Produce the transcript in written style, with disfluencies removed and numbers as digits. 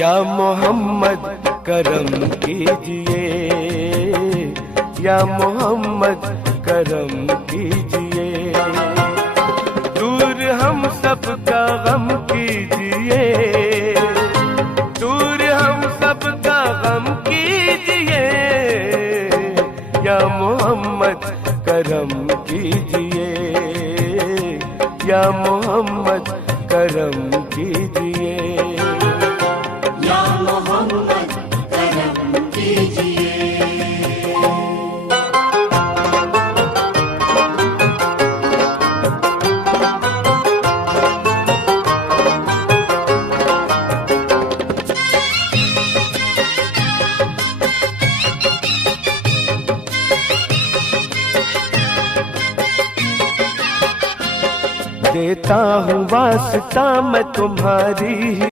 या मोहम्मद करम कीजिए, या मोहम्मद करम कीजिए। दूर हम सबका गम कीजिए, दूर हम सबका गम कीजिए। या मोहम्मद करम कीजिए, या मोहम्मद करम कीजिए। या मोहम्मद करम कीजिए। देता हूँ वास्ता मैं तुम्हारी।